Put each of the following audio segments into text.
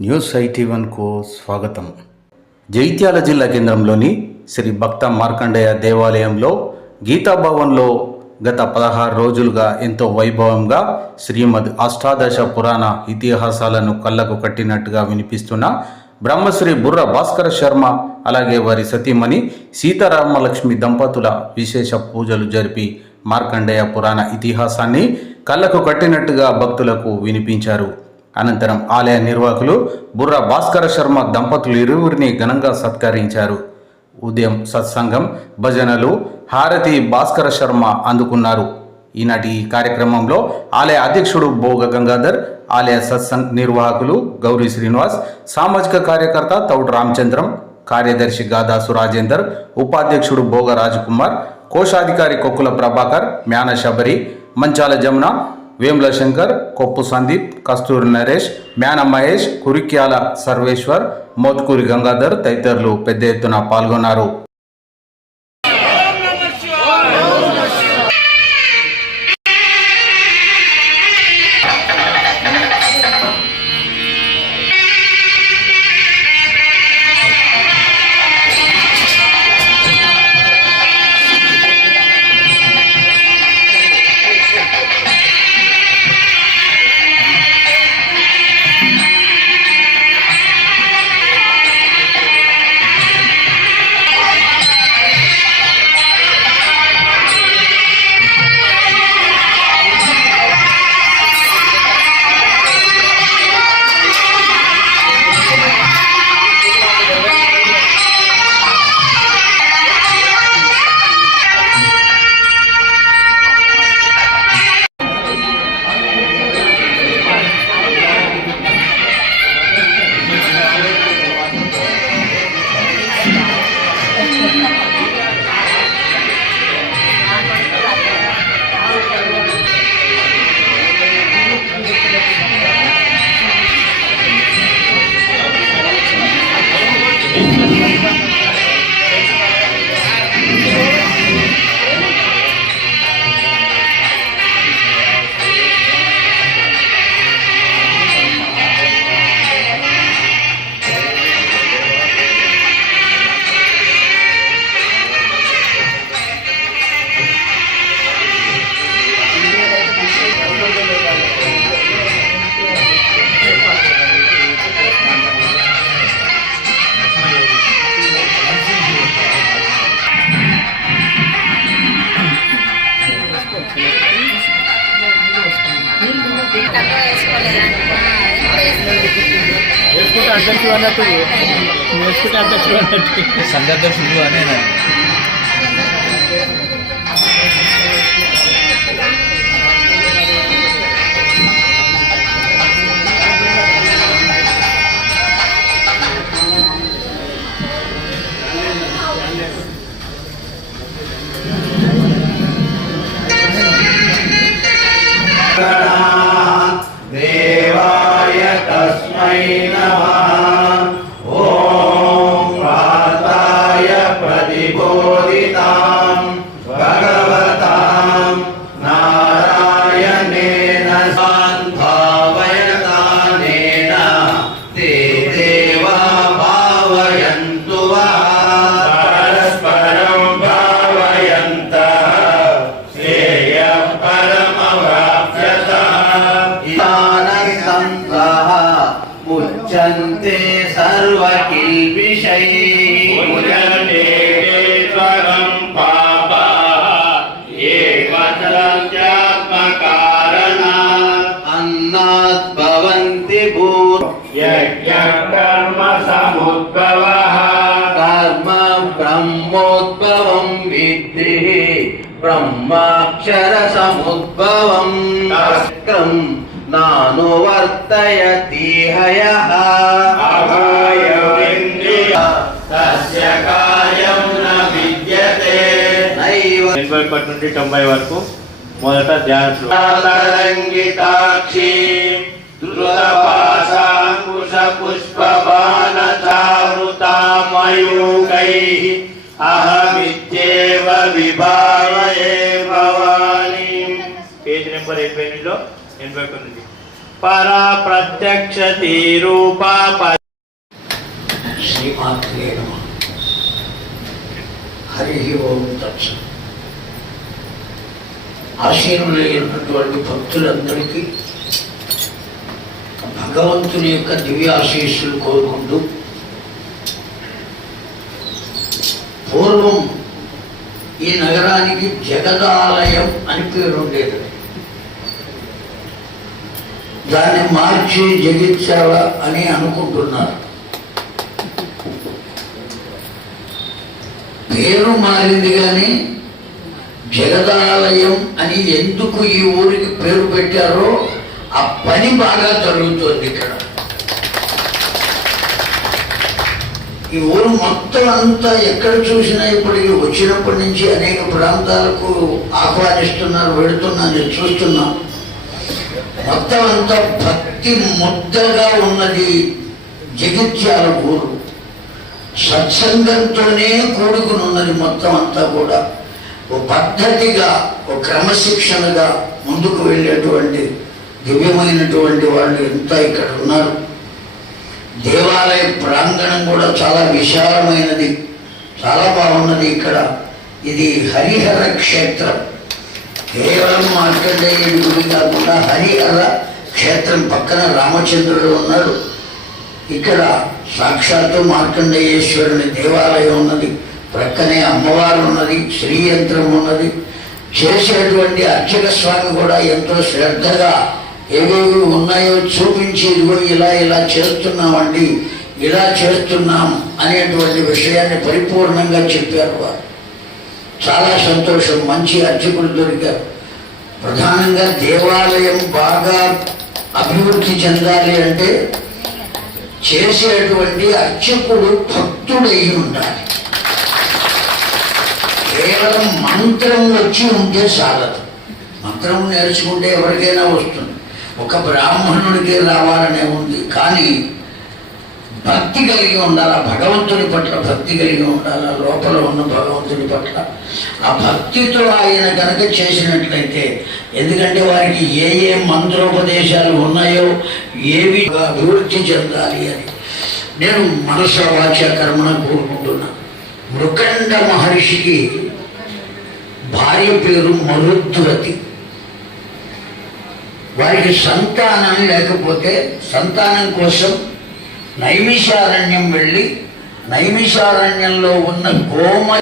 News IT వన్కు స్వాగతం. జైత్యాల జిల్లా కేంద్రంలోని శ్రీ భక్త మార్కండేయ దేవాలయంలో గీతాభవన్లో గత పదహారు రోజులుగా ఎంతో వైభవంగా శ్రీమద్ అష్టాదశ పురాణ ఇతిహాసాలను కళ్ళకు కట్టినట్టుగా వినిపిస్తున్న బ్రహ్మశ్రీ బుర్ర భాస్కర శర్మ అలాగే వారి సతీమణి సీతారామలక్ష్మి దంపతుల విశేష పూజలు జరిపి మార్కండేయ పురాణ ఇతిహాసాన్ని కళ్ళకు కట్టినట్టుగా భక్తులకు వినిపించారు. అనంతరం ఆలయ నిర్వాహకులు బుర్ర భాస్కర శర్మ దంపతులు ఇరువురిని ఘనంగా సత్కరించారు. ఉదయం సత్సంగం భజనలు హారతి భాస్కర శర్మ అందుకున్నారు. ఈనాటి ఈ కార్యక్రమంలో ఆలయ అధ్యక్షుడు భోగ గంగాధర్ ఆలయ సత్సంగ్ నిర్వాహకులు గౌరీ శ్రీనివాస్ సామాజిక కార్యకర్త తౌడు రామచంద్రం కార్యదర్శి గాదాసు రాజేందర్ ఉపాధ్యక్షుడు భోగ రాజకుమార్ కోశాధికారి కొక్కుల ప్రభాకర్ మ్యాన శబరి మంచాల జమున వేముల శంకర్ కొప్పు సందీప్ కస్తూరి నరేష్ మ్యాన మహేష్ కురిక్యాల సర్వేశ్వర్ మోత్కూరి గంగాధర్ తదితరులు పెద్ద ఎత్తున పాల్గొన్నారు. అధ్యక్షుడు అన్నట్టు వేసుకుంటే అధ్యక్షుడు అన్నట్టు సంఘాధ్యక్షుడు అనే सर्वकिल्बिषैः मुचन्ते त्वरं पापाः एव सत्यात्मकारणात् अन्नात् भवन्ति भूत् यज्ञकर्म समुद्भवः कर्म ब्रह्मोद्भवं विद्धि ब्रह्माक्षरसमुद्भवं तस्क्रं नानुवर्तयति हयः ఎనభై ఒకటి నుండి తొంభై వరకు మొదట ధ్యానశ్లోకై పరా ప్రత్యక్ష శ్రీమాత్రే నమ. హరి ఓం తక్షణ ఆశీనులైనటువంటి భక్తులందరికీ భగవంతుని యొక్క దివ్య ఆశీస్సులు కోరుకుంటూ పూర్వం ఈ నగరానికి జగదాలయం అని పేరు ఉండేది. దాన్ని మార్చి జగించాల అని అనుకుంటున్నారు. పేరు మారింది కానీ జగదాలయం అని ఎందుకు ఈ ఊరికి పేరు పెట్టారో ఆ పని బాగా జరుగుతుంది ఇక్కడ. ఈ ఊరు మొత్తం అంతా ఎక్కడ చూసినా ఇప్పటికి వచ్చినప్పటి నుంచి అనేక ప్రాంతాలకు ఆహ్వానిస్తున్నారు వెళుతున్నారు నేను చూస్తున్నాం. మొత్తం అంతా భక్తి ముద్దగా ఉన్నది జగిత్యాల ఊరు. సత్సంగంతోనే కూడుకుని ఉన్నది మొత్తం అంతా కూడా. ఒక పద్ధతిగా ఒక క్రమశిక్షణగా ముందుకు వెళ్ళేటువంటి దివ్యమైనటువంటి వాళ్ళు ఎంత ఇక్కడ ఉన్నారు. దేవాలయ ప్రాంగణం కూడా చాలా విశాలమైనది చాలా బాగున్నది ఇక్కడ. ఇది హరిహర క్షేత్రం. కేవలం మార్కండేయుడి గురి కాకుండా హరిహర క్షేత్రం పక్కన రామచంద్రుడు ఉన్నాడు ఇక్కడ సాక్షాత్తు మార్కండేయేశ్వరుని దేవాలయం ఉన్నది. ప్రక్కనే అమ్మవారు ఉన్నది శ్రీ యంత్రం ఉన్నది. చేసేటువంటి అర్చక స్వామి కూడా ఎంతో శ్రద్ధగా ఏవేవి ఉన్నాయో చూపించి ఇదిగో ఇలా ఇలా చేస్తున్నామండి ఇలా చేస్తున్నాం అనేటువంటి విషయాన్ని పరిపూర్ణంగా చెప్పారు వారు. చాలా సంతోషం మంచి అర్చకులు దొరికారు. ప్రధానంగా దేవాలయం బాగా అభివృద్ధి చెందాలి అంటే చేసేటువంటి అర్చకుడు భక్తుడై ఉండాలి. కేవలం మంత్రం వచ్చి ఉంటే సాగదు మంత్రం నేర్చుకుంటే ఎవరికైనా వస్తుంది. ఒక బ్రాహ్మణుడికి రావాలనే ఉంది కానీ భక్తి కలిగి ఉండాలా భగవంతుడి పట్ల భక్తి కలిగి ఉండాలా లోపల ఉన్న భగవంతుడి పట్ల. ఆ భక్తితో ఆయన కనుక చేసినట్లయితే ఎందుకంటే వారికి ఏ ఏ మంత్రోపదేశాలు ఉన్నాయో ఏవి అభివృద్ధి చెందాలి అని. నేను మనస వాచ కర్మను కోరుకుంటున్నా. మృకండ మహర్షికి భార్య పేరు మరుద్రతి వారికి సంతానం లేకపోతే సంతానం కోసం నైమిషారణ్యం వెళ్ళి నైమిషారణ్యంలో ఉన్న గోమ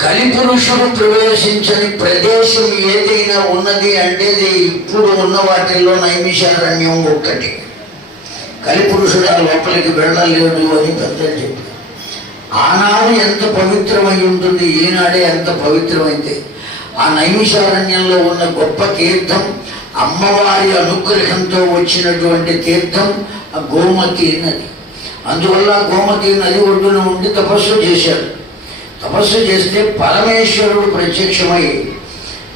కలిపురుషుడు ప్రవేశించని ప్రదేశం ఏదైనా ఉన్నది అంటే ఇప్పుడు ఉన్న వాటిల్లో నైమిషారణ్యం ఒక్కటి. కలిపురుషుడు ఆ లోపలికి వెళ్ళలేడు అని పెద్దలు చెప్పారు. ఆనాడు ఎంత పవిత్రమై ఉంటుంది ఈనాడే ఎంత పవిత్రమైతే ఆ నైమిషారణ్యంలో ఉన్న గొప్ప తీర్థం అమ్మవారి అనుగ్రహంతో వచ్చినటువంటి తీర్థం ఆ గోమతి నది. అందువల్ల గోమతి నది ఒడ్డున ఉండి తపస్సు చేశాడు. తపస్సు చేస్తే పరమేశ్వరుడు ప్రత్యక్షమై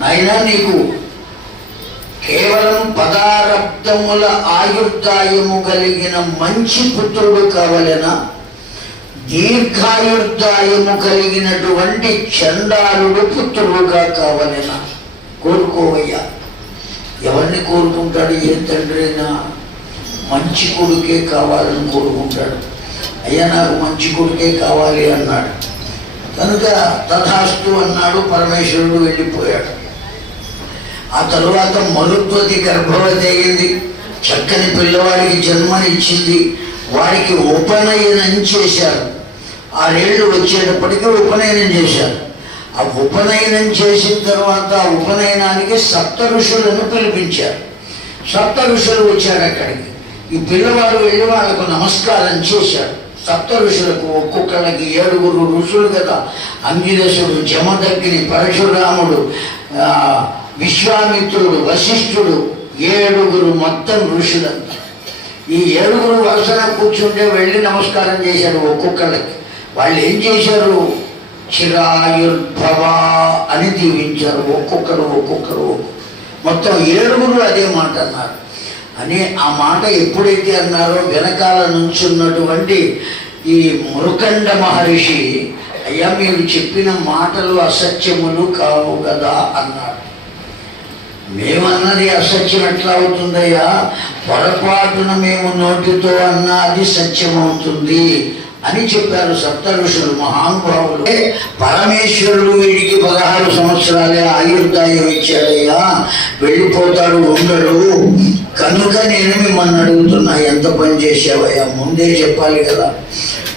నైనా నీకు కేవలం పదారబ్దముల ఆయుర్దాయము కలిగిన మంచి పుత్రుడు కావలేనా? దీర్ఘాయుర్దాయము కలిగినటువంటి చండాలుడు పుత్రుడుగా కావలెనా. కోరుకోవయ్యా. ఎవరిని కోరుకుంటాడు? ఏ తండ్రి అయినా మంచి కొడుకే కావాలని కోరుకుంటాడు. అయ్యా నాకు మంచి కొడుకే కావాలి అన్నాడు. కనుక తథాస్తు అన్నాడు పరమేశ్వరుడు వెళ్ళిపోయాడు. ఆ తరువాత మరుత్వతి గర్భవతి అయ్యింది చక్కని పిల్లవాడికి జన్మనిచ్చింది. వాడికి ఉపనయనం చేశారు. ఆరేళ్ళు వచ్చేటప్పటికీ ఉపనయనం చేశారు ఆ ఉపనయనం చేసిన తర్వాత ఆ ఉపనయనానికి సప్త ఋషులను పిలిపించారు. సప్త ఋషులు వచ్చారు అక్కడికి. ఈ పిల్లవాడు వెళ్ళి వాళ్ళకు నమస్కారం చేశారు సప్త ఋషులకు ఒక్కొక్కళ్ళకి ఏడుగురు ఋషులు కదా. అంగిరసుడు జమదగ్ని పరశురాముడు విశ్వామిత్రుడు వశిష్ఠుడు ఏడుగురు మొత్తం ఋషులంతా. ఈ ఏడుగురు వరుసన కూర్చుంటే వెళ్ళి నమస్కారం చేశారు ఒక్కొక్కళ్ళకి. వాళ్ళు ఏం చేశారు? చిరాయుర్భవ అని దీవించారు ఒక్కొక్కరు ఒక్కొక్కరు. మొత్తం ఏడుగురు అదే మాట అన్నారు. అని ఆ మాట ఎప్పుడైతే అన్నారో వెనకాల నుంచున్నటువంటి ఈ మృకండ మహర్షి అయ్యా మీరు చెప్పిన మాటలు అసత్యములు కావు కదా అన్నాడు. మేమన్నది అసత్యం ఎట్లా అవుతుందయ్యా? పొరపాటున మేము నోటితో అన్న అది సత్యం అవుతుంది అని చెప్పారు సప్త ఋషులు మహానుభావులు పరమేశ్వరుడు వీడికి పదహారు సంవత్సరాలే ఆయుర్దాయం ఇచ్చాడయ్యా. వెళ్ళిపోతాడు ఉండడు. కనుక నేను మిమ్మల్ని అడుగుతున్నా ఎంత పని చేసావయ్యా ముందే చెప్పాలి కదా.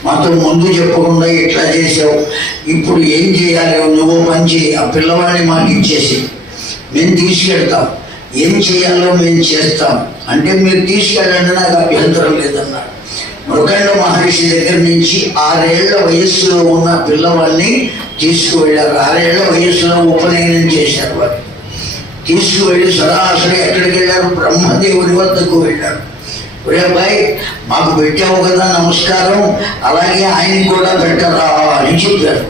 మాతో ముందు చెప్పకుండా ఇట్లా చేసావు. ఇప్పుడు ఏం చేయాలి? నువ్వు పని చేయి. ఆ పిల్లవాడిని మాకు ఇచ్చేసి మేము తీసుకెళ్తాం. ఏం చేయాలో మేము చేస్తాం. అంటే మీరు తీసుకెళ్ళండి నాకు అభ్యంతరం లేదన్నాడు మృకండ మహర్షి దగ్గర నుంచి ఆరేళ్ళ వయస్సులో ఉన్న పిల్లవాడిని తీసుకువెళ్ళారు. ఆరేళ్ళ వయస్సులో ఉపనయనం చేశారు వాళ్ళు తీసుకువెళ్ళి సరాసరి ఎక్కడికి వెళ్ళారు? బ్రహ్మదేవుడి వద్దకు వెళ్ళారు. అబ్బాయి మాకు పెట్టావు కదా నమస్కారం అలాగే ఆయన కూడా పెట్టరా అని చెప్పారు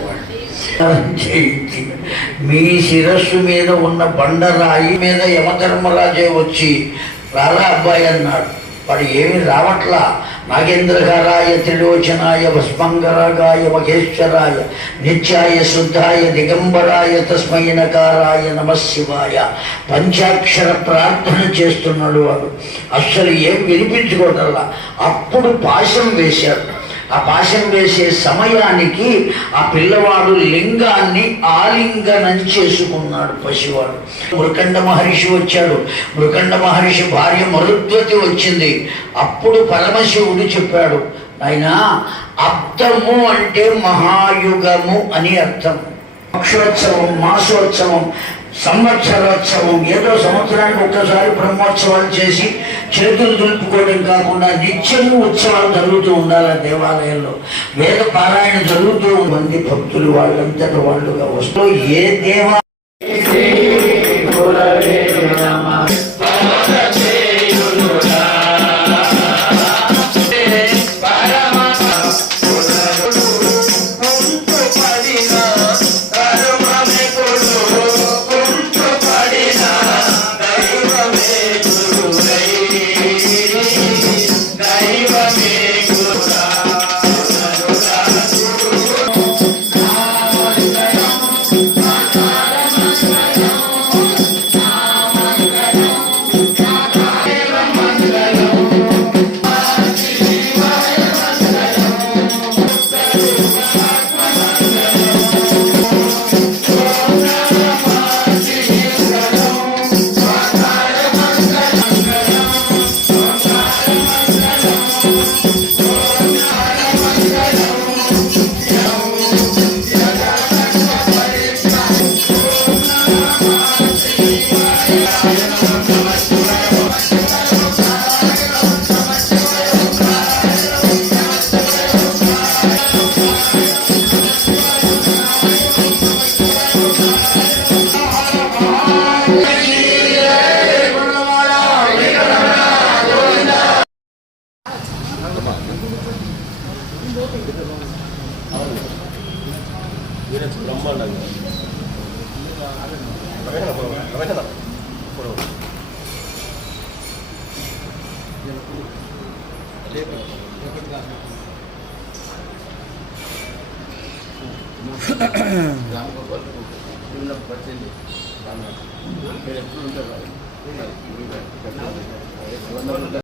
మీ శిరస్సు మీద ఉన్న బండరాయి మీద యమధర్మరాజే వచ్చి రాలా అబ్బాయి అన్నాడు. వాడు ఏమి రావట్లా. నాగేంద్రకారాయ త్రిలోచనాయ భస్మంగరాగాయ మహేశ్వరాయ నిత్యాయ శుద్ధాయ దిగంబరాయ తస్మై నకారాయ పంచాక్షర ప్రార్థన చేస్తున్నాడు వాడు. అస్సలు ఏం వినిపించుకోవటల్లా అప్పుడు పాశం వేశాడు. ఆ పాశం వేసే సమయానికి ఆ పిల్లవాడు లింగాన్ని ఆలింగనం చేసుకున్నాడు పసివాడు మృకండ మహర్షి వచ్చాడు. మృకండ మహర్షి భార్య మరుద్వతి వచ్చింది. అప్పుడు పరమశివుడు చెప్పాడు ఆయన అర్థము అంటే మహాయుగము అని అర్థం. పక్షోత్సవం మాసోత్సవం సంవత్సరోత్సవం ఏదో సంవత్సరానికి ఒక్కసారి బ్రహ్మోత్సవాలు చేసి చేతులు దులుపుకోవడం కాకుండా నిత్యము ఉత్సవాలు జరుగుతూ ఉండాలి దేవాలయంలో. వేద పారాయణ జరుగుతూ మంది భక్తులు వాళ్ళంతటి వాళ్ళుగా వస్తూ ఏ దేవా బ్రహ్మాండంగా రామగోపాల్ ఉన్న పరిచయం మీరు ఎప్పుడు ఉంటారు